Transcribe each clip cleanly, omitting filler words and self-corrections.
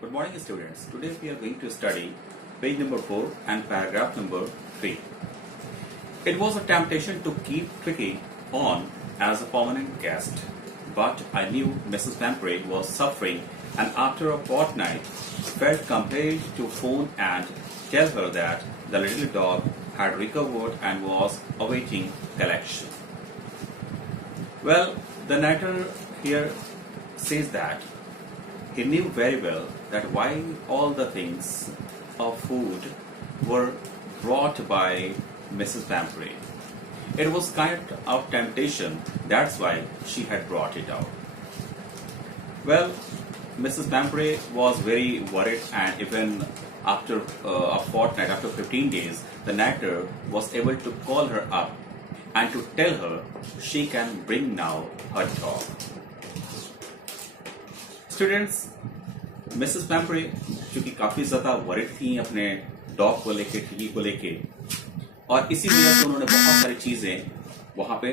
Good morning, students. Today we are going to study page number 4 and paragraph number 3. It was a temptation to keep Tricky on as a permanent guest, but I knew Mrs. Lamprey was suffering, and after a fortnight felt compelled to phone and tell her that the little dog had recovered and was awaiting collection. Well, the narrator here says that he knew very well that while all the things of food were brought by Mrs. Lamprey, it was kind of temptation, that's why she had brought it out. Well, Mrs. Lamprey was very worried, and even after a fortnight, after 15 days, the narrator was able to call her up and to tell her she can bring now her dog. Students, Mrs पैम्परे चूंकि काफ़ी ज़्यादा worried थी अपने dog को लेके, टिकी को लेके, और इसी वजह से उन्होंने बहुत सारी चीज़ें वहाँ पे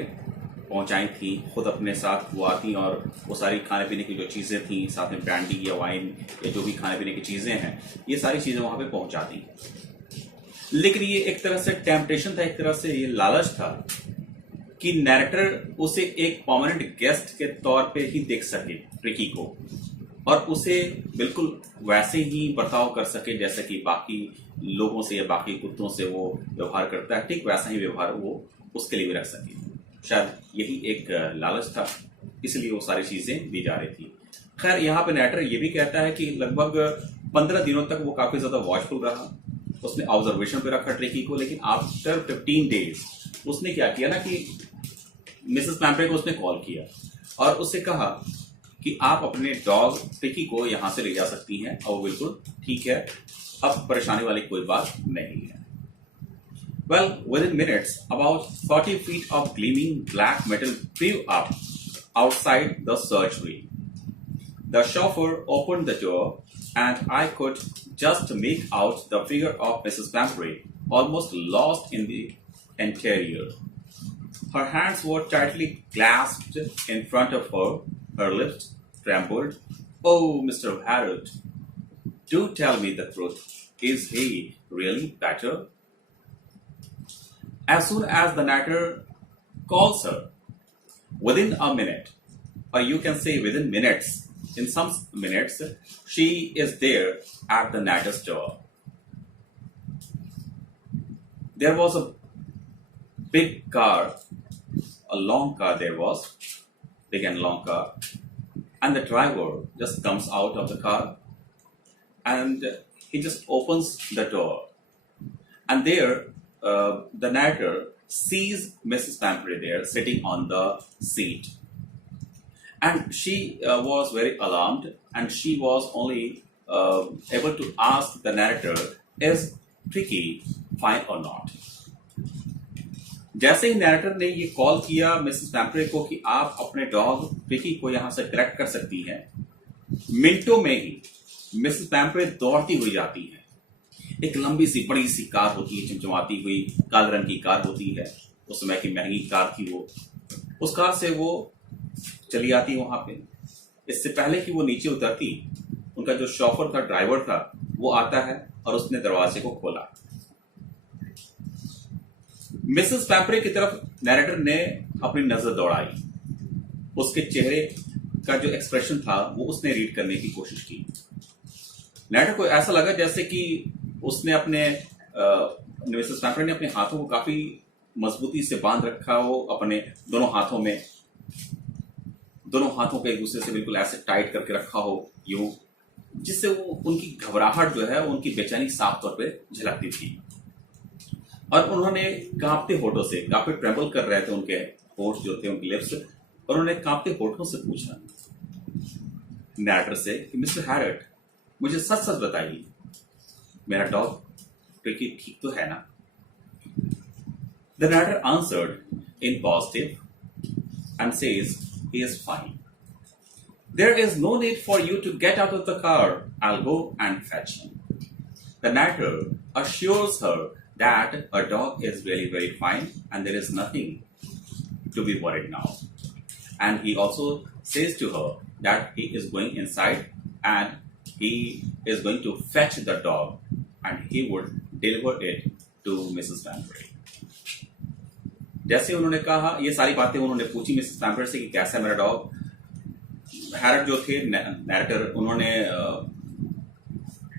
पहुँचाई थी, खुद अपने साथ वो आती और वो सारी खाने पीने की जो चीज़ें थी, साथ में ब्रांडी या वाइन या जो भी खाने पीने की चीज़ें हैं, ये सारी चीज़ें वहाँ पे पहुँचा दी। लेकिन ये एक तरह से टेम्पटेशन था, एक तरह से ये लालच था कि नैरेटर उसे एक परमानेंट गेस्ट के तौर पे ही देख सके, ट्रिकी को, और उसे बिल्कुल वैसे ही बर्ताव कर सके जैसे कि बाकी लोगों से या बाकी कुत्तों से वो व्यवहार करता है, ठीक वैसा ही व्यवहार वो उसके लिए भी रख सके। शायद यही एक लालच था, इसलिए वो सारी चीजें दी जा रही थी। खैर, यहाँ पे नैरेटर ये भी कहता है कि लगभग 15 दिनों तक वो काफी ज्यादा वॉचफुल रहा, उसने ऑब्जर्वेशन पे रखा ट्रिकी को, लेकिन आफ्टर 15 डेज उसने क्या किया ना कि मिसेस पैम्परे को उसने कॉल किया और उससे कहा कि आप अपने डॉग ट्रिकी को यहां से ले जा सकती हैं और वो बिल्कुल ठीक है, अब परेशानी वाली कोई बात नहीं है। Well, within minutes, about 40 feet of gleaming black metal flew up outside the surgery. The chauffeur opened the door, and I could just make out the figure of Mrs. Lamprey, almost lost in the interior. Her hands were tightly clasped in front of her. Her lips trembled. "Oh, Mr. Harold, do tell me the truth. Is he really better?" As soon as the narrator calls her, within a minute, or you can say within minutes, in some minutes, she is there at the narrator's door. There was a big car, a long car there was, big and long car, and the driver just comes out of the car and he just opens the door, and there the narrator sees Mrs. Lamprey there sitting on the seat, and she was very alarmed, and she was only able to ask the narrator, is Tricky fine or not? जैसे ही narrator ने ये call किया Mrs पैम्परे को कि आप अपने dog tricky को यहां से कलेक्ट कर सकती हैं, मिनटों में ही मिसेस पैम्परे दौड़ती हुई जाती है। एक लंबी सी बड़ी सी कार होती है, चमचमाती हुई काले रंग की कार होती है, उस समय की महंगी कार थी वो। उस कार से वो चली आती वहां पे। इससे पहले कि वो नीचे उतरती, उनका जो शॉफर था, ड्राइवर था, वो आता है और उसने दरवाजे को खोला। मिसेस पैम्परे की तरफ नैरेटर ने अपनी नजर दौड़ाई, उसके चेहरे का जो एक्सप्रेशन था वो उसने रीड करने की कोशिश की। नैरेटर को ऐसा लगा जैसे कि उसने अपने मिसेस पैम्परे ने अपने हाथों को काफी मजबूती से बांध रखा हो, अपने दोनों हाथों में, दोनों हाथों को एक दूसरे से बिल्कुल ऐसे टाइट करके रखा हो यूं, जिससे वो उनकी घबराहट जो है, उनकी बेचैनी साफ तौर पे झलकती थी। और उन्होंने कांपते होठों से, काफी ट्रेबल कर रहे थे उनके होठ जो थे, उनके लिप्स, और उन्होंने कांपते होठों से पूछा नैरेटर से कि मिस्टर हैरट, मुझे सच सच बताइए, मेरा डॉग ट्रिकी ठीक तो है ना? The narrator answered in positive and says he is fine. There is no need for you to get out of the car. I'll go and fetch him. The narrator assures her that her dog is really very fine and there is nothing to be worried now. And he also says to her that he is going inside and he is going to fetch the dog and he would deliver it to Mrs. Banbury. जैसे उन्होंने कहा, ये सारी बातें उन्होंने पूछी Mrs पैम्परे से कि कैसा है मेरा डॉग। हैरट जो थे नैरेटर, उन्होंने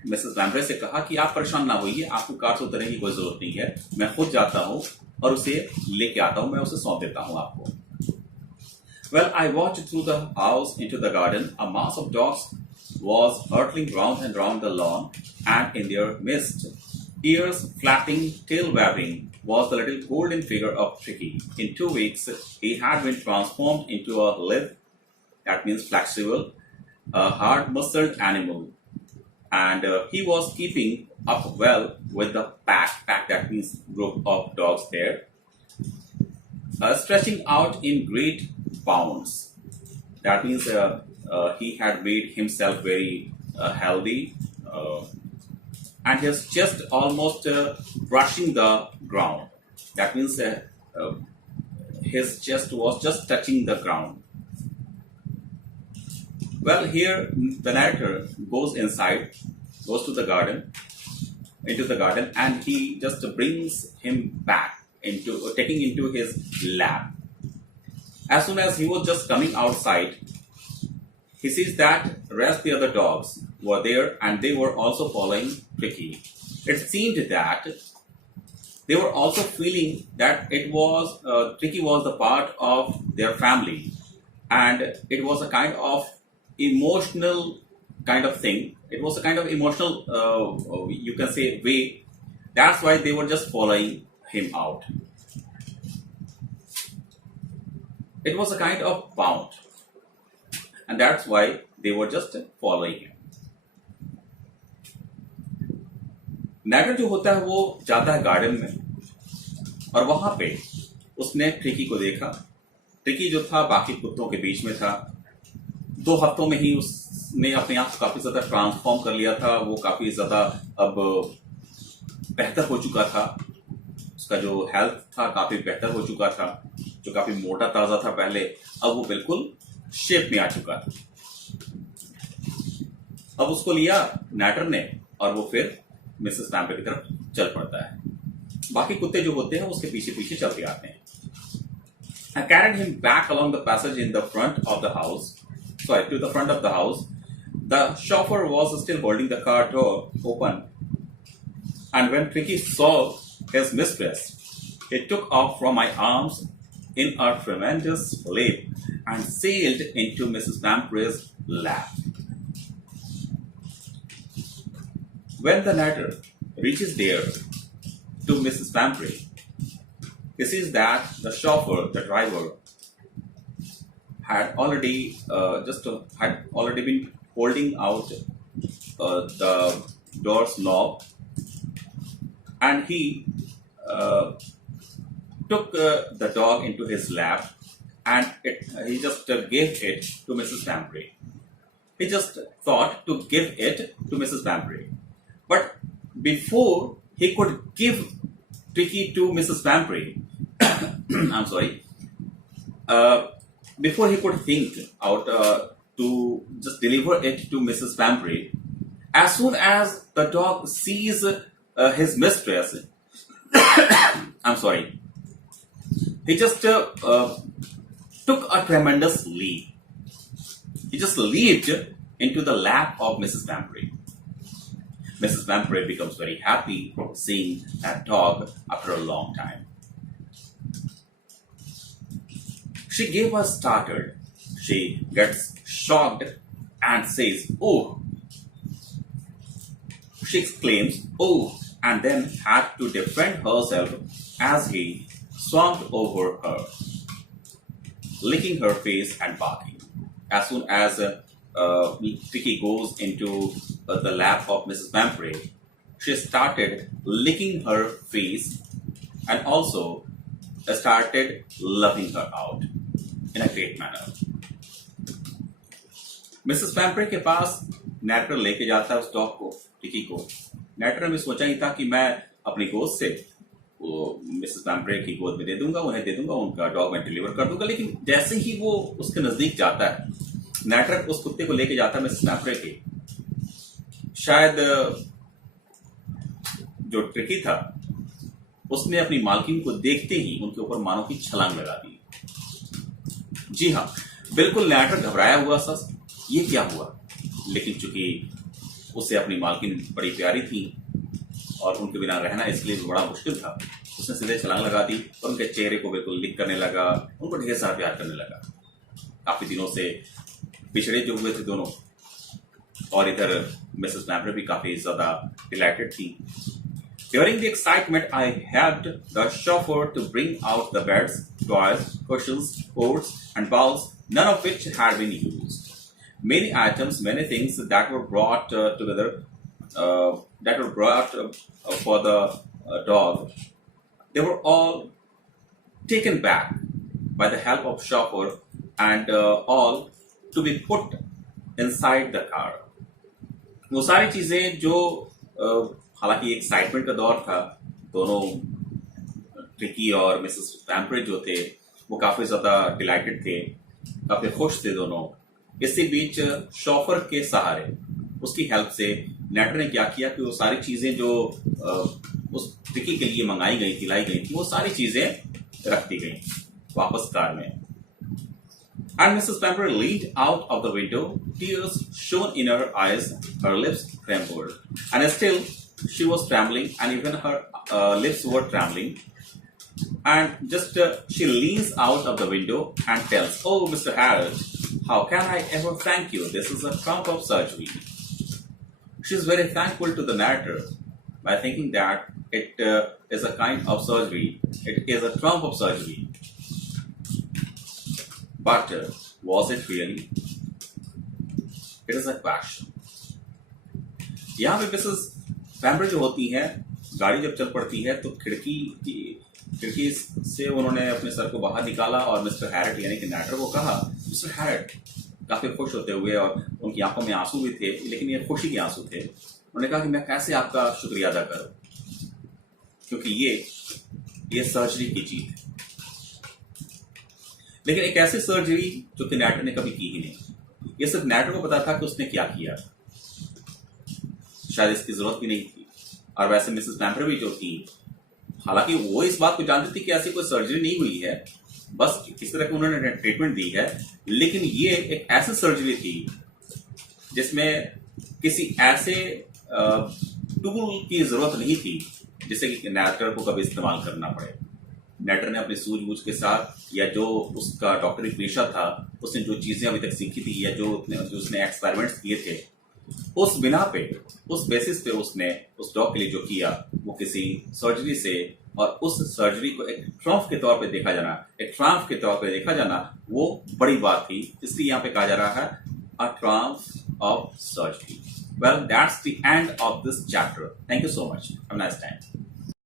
मिसेस पैम्परे से कहा कि आप परेशान ना होइए, आपको कार से उतरने की कोई जरूरत नहीं है, मैं खुद जाता हूं और उसे लेके आता हूं, मैं उसे सौंप देता हूं आपको। Well, I watched through the house into the garden. A mass of dogs was hurtling round and round the lawn, and in their midst, ears flapping, tail wagging, was the little golden figure of Tricky. In 2 weeks, he had been transformed into a lithe, that means flexible, a hard-muscled animal, and he was keeping up well with the pack. Pack, that means group of dogs there, stretching out in great bounds. That means he had made himself very healthy, and his chest almost brushing the ground. That means his chest was just touching the ground. Well, here the narrator goes inside, goes to the garden, into the garden, and he just brings him back into taking into his lap. As soon as he was just coming outside, he sees that rest the other dogs were there and they were also following Tricky. It seemed that they were also feeling that it was Tricky was the part of their family, and it was a kind of emotional kind of thing. It was a kind of emotional, you can say, way. That's why they were just following him out. It was a kind of bond, and that's why they were just following him. नैटर जो होता है वो जाता है garden में और वहां पे उसने ट्रिकी को देखा। ट्रिकी जो था बाकी कुत्तों के बीच में था। 2 हफ्तों में ही उसने अपने आप को काफी ज्यादा ट्रांसफॉर्म कर लिया था। वो काफी ज्यादा अब बेहतर हो चुका था। उसका जो हेल्थ था काफी बेहतर हो चुका था। जो काफी मोटा ताजा था पहले, अब वो बिल्कुल शेप में आ चुका था। अब उसको लिया नैटर ने और वो फिर मिसेस पैम्परे की तरफ चल पड़ता है। बाकी कुत्ते जो होते हैं उसके पीछे पीछे चलते आते हैं। I carried him back along the passage in the front of the house. Sorry, to the front of the house. The chauffeur was still holding the car door open, and when Tricky saw his mistress, he took off from my arms in a tremendous leap and sailed into Mrs. Pampre's lap. When the latter reaches there to Mrs. Pampre, he sees that the chauffeur, the driver, had already been holding out the door's knob, and he took the dog into his lap, and he just gave it to Mrs. Pampre. He just thought to give it to Mrs. Pampre. But before he could give Tricky to Mrs. Pampre, I'm sorry, before he could think out to just deliver it to Mrs. Pampre, as soon as the dog sees his mistress, I'm sorry, he just took a tremendous leap. He just leaped into the lap of Mrs. Pampre. Mrs. Pampre becomes very happy seeing that dog after a long time. She gave a startled. She gets shocked and says, "Oh!" She exclaims, "Oh!" and then had to defend herself as he swamped over her, licking her face and barking. As soon as Tricky goes into the lap of Mrs. Pampre, she started licking her face and also started loving her out in a great manner. Mrs. Pampre के पास नैटर लेके जाता है उस dog को, टिकी को। नैटर ने भी सोचा ही था कि मैं अपनी गोद से वो मिसेस पैम्परे की गोद में दे दूंगा, उन्हें दे दूंगा, उनका डॉग मैं डिलीवर कर दूंगा। लेकिन जैसे ही वो उसके नजदीक जाता है, नैटर उस कुत्ते को लेके जाता है मिसेस पैम्परे के, शायद जो ट्रिकी था उसने अपनी मालकिन को देखते ही उनके ऊपर मानो की छलांग लगा दी। जी हाँ, बिल्कुल नैटर घबराया हुआ सा, ये क्या हुआ। लेकिन चूंकि उसे अपनी मालकिन बड़ी प्यारी थी और उनके बिना रहना इसलिए भी बड़ा मुश्किल था, उसने सीधे छलांग लगा दी और उनके चेहरे को बिल्कुल लिक करने लगा, उनको ढेर सारा प्यार करने लगा। काफी दिनों से पिछड़े जो हुए थे दोनों, और इधर मिसेस पैम्परे भी काफी ज्यादा डिलाइटेड थी। During the excitement, I helped the chauffeur to bring out the beds, toys, cushions, coats, and balls, none of which had been used. Many items, many things that were brought for the dog, they were all taken back by the help of chauffeur and all to be put inside the car. वो सारी चीजें जो हालांकि excitement का दौर था, दोनों tricky और मिसेस पैम्परे जो थे वो काफी ज्यादा डिलाइटेड थे, काफी खुश थे दोनों। इसी बीच शॉफर के सहारे, उसकी हेल्प से नेटर ने क्या किया कि वो सारी चीजें जो उस ट्रिकी के लिए मंगाई गई थी, लाई गई थी, वो सारी चीजें रख दी गई वापस कार में। And Mrs. Pamper leaned out of the window, tears shone in her eyes, her lips trembled, and still she was trembling, and even her lips were trembling. And just she leans out of the window and tells, "Oh, Mr. Harold, how can I ever thank you? This is a trump of surgery." She is very thankful to the narrator by thinking that it is a kind of surgery. It is a trump of surgery. But was it really? It is a question. यहाँ पे Mrs पैम्परे जो होती हैं, गाड़ी जब चल पड़ती है तो खिड़की से उन्होंने अपने सर को बाहर निकाला और मिस्टर हैरेट यानी कि नैटर को कहा, मिस्टर हैरेट, काफी खुश होते हुए, और उनकी आंखों में आंसू भी थे, लेकिन ये खुशी के आंसू थे। उन्होंने कहा कि मैं कैसे आपका शुक्रिया अदा करूं, क्योंकि ये सर्जरी की चीज है, लेकिन एक ऐसी सर्जरी जो कि नैटर ने कभी की ही नहीं। ये सिर्फ नैटर को पता था कि उसने क्या किया, शायद इसकी जरूरत भी नहीं थी। और वैसे मिसेस पैम्परे भी जो थी, हालांकि वो इस बात को जानती थी कि ऐसी कोई सर्जरी नहीं हुई है, बस किस तरह की उन्होंने ट्रीटमेंट दी है, लेकिन ये एक ऐसी सर्जरी थी जिसमें किसी ऐसे टूल की जरूरत नहीं थी जिसे कि नैटर को कभी इस्तेमाल करना पड़े। नैटर ने अपनी सूझबूझ के साथ, या जो उसका डॉक्टरी पेशा था, उसने जो चीजें अभी तक सीखी थी, या जो उसने एक्सपेरिमेंट्स किए थे, उस बिना पे, उस बेसिस पे उसने उस डॉग के लिए जो किया वो किसी सर्जरी से, और उस सर्जरी को एक ट्रम्प के तौर पे देखा जाना, वो बड़ी बात थी। इसलिए यहाँ पे कहा जा रहा है a triumph of surgery. Well, that's the end of this chapter. Thank you so much. Have a nice time.